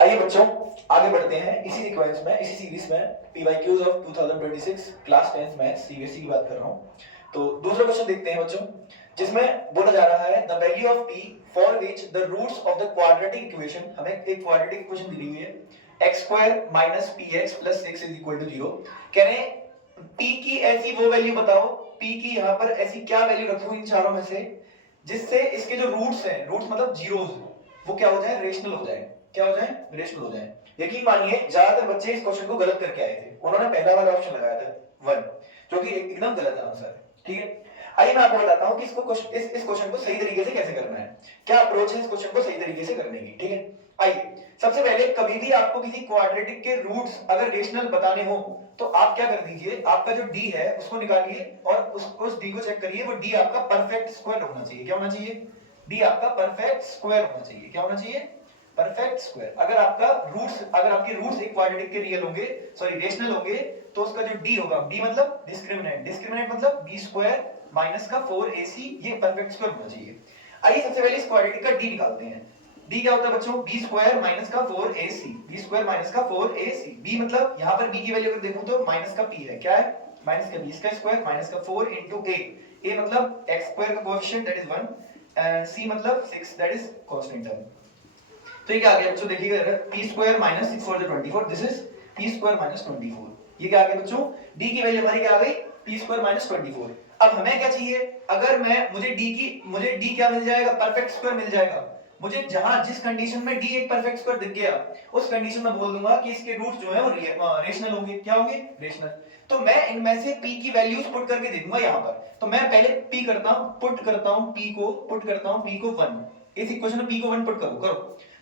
आइए बच्चों आगे बढ़ते हैं इसी सीक्वेंस में, इसी सीरीज में PYQs of 2026 class 10th maths CBSE की बात कर रहा हूं। तो दूसरा क्वेश्चन देखते हैं बच्चों, जिसमें बोला जा रहा है the value of p for which the roots of the quadratic equation, हमें एक क्वाड्रेटिक इक्वेशन दी हुई है x² - px + 6 = 0। कह रहे हैं p की ऐसी वो वैल्यू बताओ, p की यहां पर ऐसी क्या वैल्यू रखूं इन चारों में से जिससे इसके जो रूट्स हैं, रूट्स मतलब जीरोस, वो क्या हो जाए, रेशनल हो जाए। क्या हो जाए, रेशनल हो जाए। यकीन मानिए ज्यादातर बच्चे इस क्वेश्चन को गलत करके आए थे, उन्होंने पहला वाला ऑप्शन लगाया था 1, जो कि एकदम गलत आंसर है। ठीक है, आइए मैं आपको बताता हूं कि इसको इस क्वेश्चन को सही तरीके से कैसे करना है, क्या अप्रोच है इस क्वेश्चन को सही तरीके से करने की। ठीक है, आइए सबसे पहले कभी भी आपको किसी क्वाड्रेटिक के रूट्स अगर रेशनल बताने हो तो आप क्या कर दीजिए, आपका जो d है उसको निकालिए और उस d को चेक करिए, वो d आपका परफेक्ट स्क्वायर होना चाहिए। क्या होना चाहिए, d आपका परफेक्ट स्क्वायर होना चाहिए। क्या होना चाहिए, परफेक्ट स्क्वायर। अगर आपके रूट्स एक क्वाड्रेटिक के रियल होंगे, सॉरी रेशनल होंगे, तो उसका जो d होगा, d मतलब डिस्क्रिमिनेंट मतलब b² - का 4ac, ये परफेक्ट स्क्वायर होना चाहिए। आइए सबसे पहले इस क्वाड्रेटिक का d निकालते हैं। d क्या होता है बच्चों, b² - का 4ac, b² - का 4ac। b मतलब यहां पर b की वैल्यू अगर देखूं तो माइनस का p है, क्या है, माइनस का b इसका स्क्वायर माइनस का 4 * a मतलब x² का coefficient that is 1 and c मतलब 6 दैट इज कांस्टेंट टर्म। तो ये क्या आ गया बच्चों, देखिएगा p² - 6 4 24, दिस इज p² - 24। ये क्या आ गया बच्चों, d की वैल्यू हमारी क्या आ गई, p² - 24। अब हमें क्या चाहिए, अगर मुझे d क्या मिल जाएगा, परफेक्ट स्क्वायर मिल जाएगा। मुझे जिस कंडीशन में d एक परफेक्ट स्क्वायर दिख गया, उस कंडीशन में बोल दूंगा कि इसके रूट्स जो है वो रेशनल होंगे। क्या होंगे, रेशनल। तो मैं इनमें से p की वैल्यूज पुट करके दे दूंगा यहां पर। तो मैं पहले p पुट करता हूं p को 1। इस इक्वेशन में p को 1 पुट करो।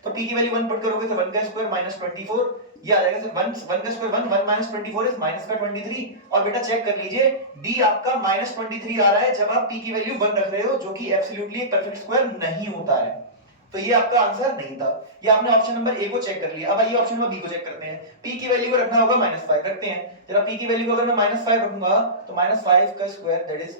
तो p की वैल्यू 1 पुट करोगे तो 1 का स्क्वायर माइनस 24, ये आ जाएगा। 1 का स्क्वायर 1 माइनस 24 इज माइनस का 23। और बेटा चेक कर लीजिए, d आपका माइनस 23 आ रहा है जब आप p की वैल्यू 1 रख रहे हो, जो कि एब्सोल्युटली एक परफेक्ट स्क्वायर नहीं होता है। तो ये आपका आंसर नहीं था। ये आपने ऑप्शन नंबर ए को चेक कर लिया। अब आइए ऑप्शन नंबर बी को चेक करते हैं। p की वैल्यू को रखना होगा -5, रखते हैं जरा। p की वैल्यू को अगर मैं -5 रखूंगा तो -5 का स्क्वायर दैट इज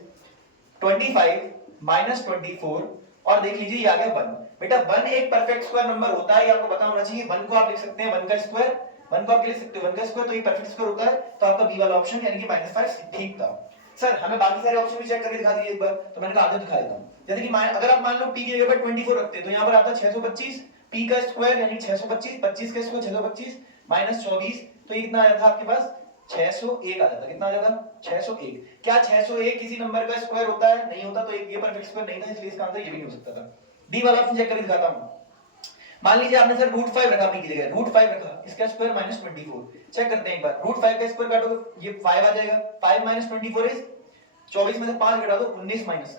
25 - 24, और देख लीजिए ये आ गया 1। बेटा 1 एक परफेक्ट स्क्वायर नंबर होता है, ये आपको पता होना चाहिए। 1 को आप लिख सकते हैं 1 का स्क्वायर, 1 को आप लिख सकते हो 1 का स्क्वायर, तो ये परफेक्ट स्क्वायर होता है। तो आपका बी वाला ऑप्शन यानी कि -5 ठीक था। सर हमें बाकी सारे ऑप्शन भी चेक करके दिखा दीजिए एक बार। तो मैंने कहा आगे दिखा देता हूं। जैसे कि अगर आप मान लो p की जगह पर 24 रखते हैं तो यहां पर आता 625, p का स्क्वायर यानी 625, 25 का स्क्वायर 625 -24, तो ये कितना आया था आपके पास, 601 आ जाता। कितना आ जाता, 601। क्या 601 किसी नंबर का स्क्वायर होता है, नहीं होता। तो ये परफेक्ट स्क्वायर नहीं था, इसलिए इसका आंसर ये भी नहीं हो सकता था। डी वाला ऑप्शन चेक करके दिखाता हूं। मान लीजिए आपने सर √5 रखा, p की जगह √5 रखा, इसका स्क्वायर -24। चेक करते हैं एक बार, √5 का स्क्वायर काटोगे ये 5 आ जाएगा। 5 - 24 इज 24 में से 5 घटा दो 19 माइनस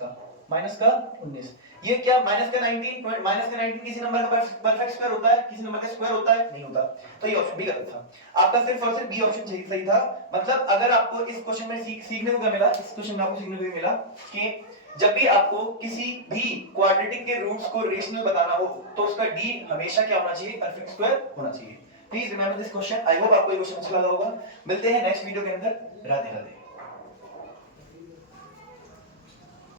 का 19। ये क्या माइनस का 19 किसी नंबर का परफेक्ट स्क्वायर होता है, किसी नंबर का स्क्वायर होता है, नहीं होता। तो ये ऑप्शन भी गलत था। आपका सिर्फ और सिर्फ बी ऑप्शन सही था। मतलब अगर आपको इस क्वेश्चन में सीखने को क्या मिला, इस क्वेश्चन में आपको सीखने को मिला कि जब भी आपको किसी भी क्वाड्रेटिक के रूट्स को रेशनल बताना हो तो उसका d हमेशा क्या होना चाहिए, परफेक्ट स्क्वायर होना चाहिए। Please remember this question. I hope आपको ये क्वेश्चन अच्छा लगा होगा। मिलते हैं नेक्स्ट वीडियो के अंदर। राधे राधे।